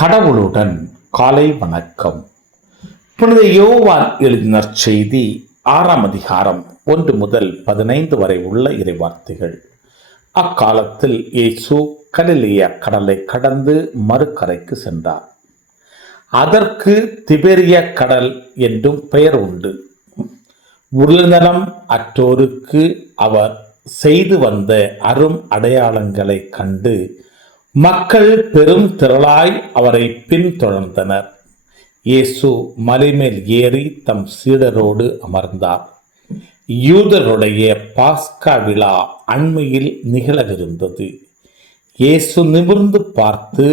கடவுளுடன் காலை வணக்கம். புனித யோவான் எழுதின செய்தி 6ஆம் அதிகாரம் 1 முதல் 15 வரை உள்ள இறைவார்த்தைகள். அக்காலத்தில் இயேசு கலிலேயா கடலை கடந்து மறுகரைக்கு சென்றார். அதற்கு திபேரிய கடல் என்றும் பெயர் உண்டு. உடல்நலம் அற்றோருக்கு அவர் செய்து வந்த அரும் அடையாளங்களை கண்டு மக்கள் பெரும் திரளாய் அவரை பின்தொடர்ந்தனர். இயேசு மலைமேல் ஏறி தம் சீடரோடு அமர்ந்தார். யூதருடைய பாஸ்கா விழா அண்மையில் நிகழவிருந்தது. இயேசு நிமிர்ந்து பார்த்து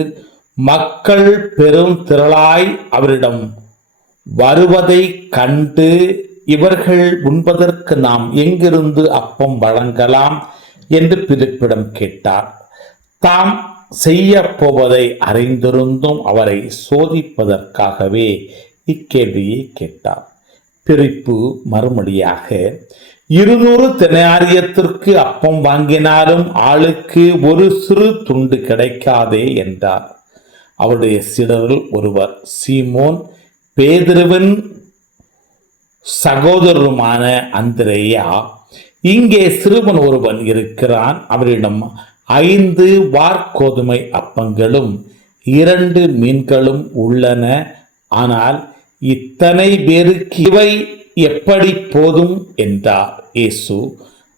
மக்கள் பெரும் திரளாய் அவரிடம் வருவதை கண்டு, இவர்கள் உண்பதற்கு நாம் எங்கிருந்து அப்பம் வழங்கலாம் என்று பிலிப்பிடம் கேட்டார். தாம் செய்ய போவதை அறிந்திருந்தும் அவரை சோதிப்பதற்காகவே இக்கேள்வியை கேட்டார். பிலிப்பு மறுமொழியாக, 200 தெனாரியத்திற்கு அப்பம் வாங்கினாலும் ஆளுக்கு ஒரு சிறு துண்டு கிடைக்காதே என்றார். அவருடைய சீடரில் ஒருவர், சீமோன் பேதுருவின் சகோதரருமான அந்திரேயா, இங்கே சிறுவன் ஒருவன் இருக்கிறான், அவரிடம் 5 வார்கோதுமை அப்பங்களும் 2 மீன்களும் உள்ளன. ஆனால் இத்தனை பேருக்கு இவை எப்படி போதும் என்றார். இயேசு,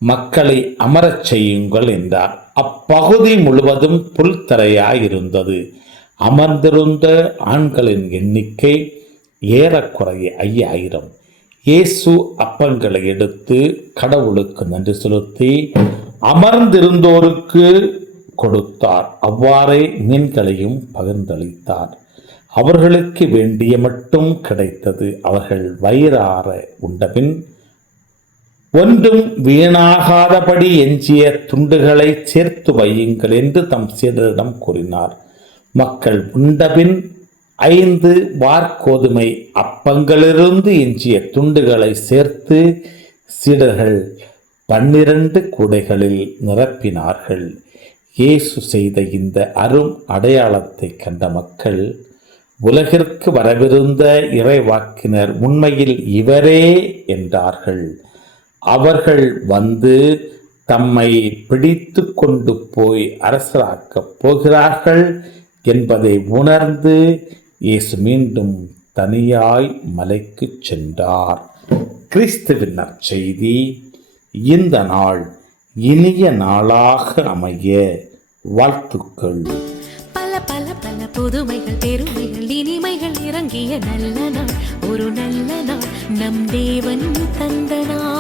மக்களை அமரச் செய்யுங்கள் என்றார். அப்பகுதி முழுவதும் புல்தரையாயிருந்தது. அமர்ந்திருந்த ஆண்களின் எண்ணிக்கை ஏறக்குறைய 5000. இயேசு அப்பங்களை எடுத்து கடவுளுக்கு நன்றி செலுத்தி அமர்ந்திருந்தோருக்கு கொடுத்தார். அவ்வாறே மீன்களையும் பகிர்ந்தளித்தார். அவர்களுக்கு வேண்டிய மட்டும் கிடைத்தது. அவர்கள் வயிறார உண்டபின் ஒன்றும் வீணாகாதபடி எஞ்சிய துண்டுகளை சேர்த்து வையுங்கள் என்று தம் சீடரிடம் கூறினார். மக்கள் உண்டபின் 5 வார்கோதுமை அப்பங்களிலிருந்து எஞ்சிய துண்டுகளை சேர்த்து சீடர்கள் 12 கூடைகளில் நிரப்பினார்கள். இயேசு செய்த இந்த அரும் அடையாளத்தை கண்ட மக்கள், உலகிற்கு வரவிருந்த இறைவாக்கினர் உண்மையில் இவரே என்றார்கள். அவர்கள் வந்து தம்மை பிடித்து கொண்டு போய் அரசராக்கப் போகிறார்கள் என்பதை உணர்ந்து இயேசு மீண்டும் தனியாய் மலைக்கு சென்றார். கிறிஸ்துவின் நற்செய்தி. இந்த நாள் இனிய நாளாக அமைய வாழ்த்துக்கள். பல பல பல புதுமைகள், பெருமைகள், இனிமைகள் இறங்கிய நல்ல நாள், ஒரு நல்ல நாள், நம் தேவன் தந்த நாள்.